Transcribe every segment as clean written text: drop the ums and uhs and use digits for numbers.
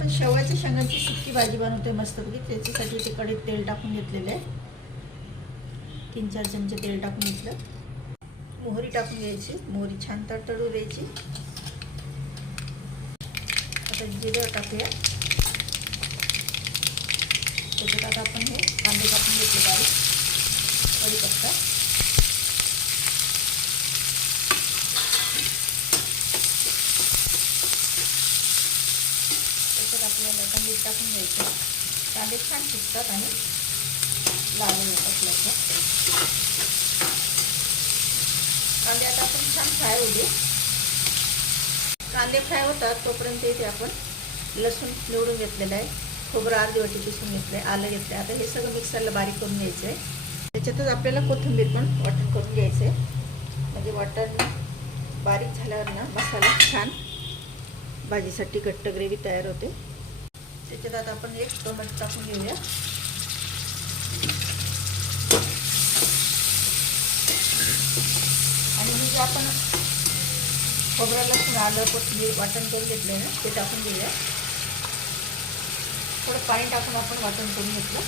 आपण शेवगाच्या शेंगांची सुकी भाजी बनवते मस्तपैकी. त्याच्यासाठी ते कढईत तेल टाकून घेतलेलं आहे. 3-4 चमचे तेल टाकून घेतलं. मोहरी टाकून घ्यायची. मोहरी छान तडतडू द्यायची. आता जिरं टाकूया. त्याच्यात आता आपण हे कांदे कापून घेतले बारीक. कढीपत्ता, त्याच्यात आपल्याला मीठ टाकून घ्यायचं. कांदे छान शिजतात आणि लाल होतात लवकर. कांदे आता आपण छान फ्राय होऊ दे. कांदे फ्राय होतात तोपर्यंत इथे आपण लसूण निवडून घेतलेलं आहे. खोबरं अर्धी वाटी पिसून घेतलं आहे. आलं घेतलं आहे. आता हे सगळं मिक्सरला बारीक करून घ्यायचं आहे. त्याच्यातच आपल्याला कोथिंबीर पण वाटण करून घ्यायचं आहे. म्हणजे वाटण बारीक झाल्यावर ना मसाला छान भाजीसाठी घट्ट ग्रेव्ही तयार होते. त्याच्यात आता आपण एक टोमॅटो टाकून घेऊया. आणि हे जे आपण खोबरं लसूण आलं कोथिंबीर वाटण करून घेतलं आहे ना ते टाकून घेऊया. थोडं पाणी टाकून आपण वाटण करून घेतलं.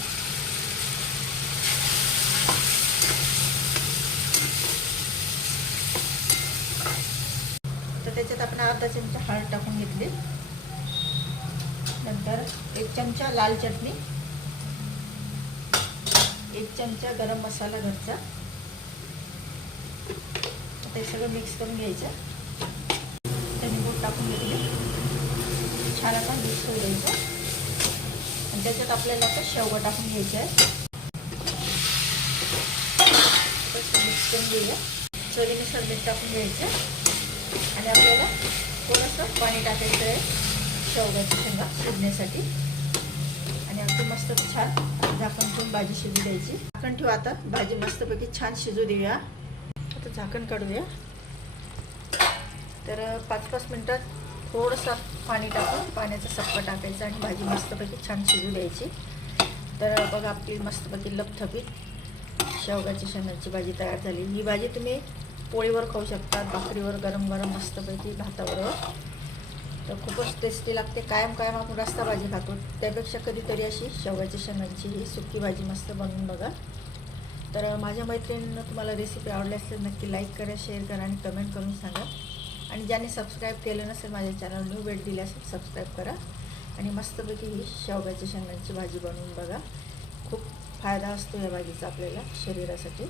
तर त्याच्यात आपण अर्धा चमचा हळद टाकून घेतली. नंतर 1 चमचा लाल चटणी, 1 चमचा गरम मसाला घरचा. आता हे सगळं मिक्स करून घ्यायचं. निंबू टाकून घेतले. छान आता मिक्स होऊ द्यायचं. आणि त्याच्यात आपल्याला आता शेवगा टाकून घ्यायचं आहे. मिक्स करून घेऊया. चवीनुसार मीठ टाकून घ्यायचं. आणि आपल्याला थोडंसं पाणी टाकायचं आहे शेवगाची शेंगा शिजण्यासाठी. आणि अगदी मस्त छान झाकण ठेवून भाजी शिजू द्यायची. झाकण ठेवू. आता भाजी मस्तपैकी छान शिजू देऊया. आता झाकण काढूया. तर 5-5 मिनटात थोडंसं पाणी टाकून पाण्याचा सप्पा टाकायचा आणि भाजी मस्तपैकी छान शिजू द्यायची. तर बघा आपली मस्तपैकी लपथपीत शेवगाची शेंगाची भाजी तयार झाली. ही भाजी तुम्ही पोळीवर खाऊ शकता, भाकरीवर गरम गरम मस्तपैकी भाताबरोबर. तर खूपच टेस्टी लागते. कायम आपण रस्सा भाजी खातो त्यापेक्षा कधीतरी अशी शेवगाच्या शेंगांची ही सुकी भाजी मस्त बनवून बघा. तर माझ्या मैत्रिणींना तुम्हाला रेसिपी आवडली असेल नक्की लाईक करा, शेअर करा आणि कमेंट करून सांगा. आणि ज्यांनी सबस्क्राईब केलं नसेल माझ्या चॅनल न्यू भेट दिली असेल सबस्क्राईब करा. आणि मस्तपैकी ही शेवगाच्या शेंगांची भाजी बनवून बघा. खूप फायदा असतो या भाजीचा आपल्याला शरीरासाठी.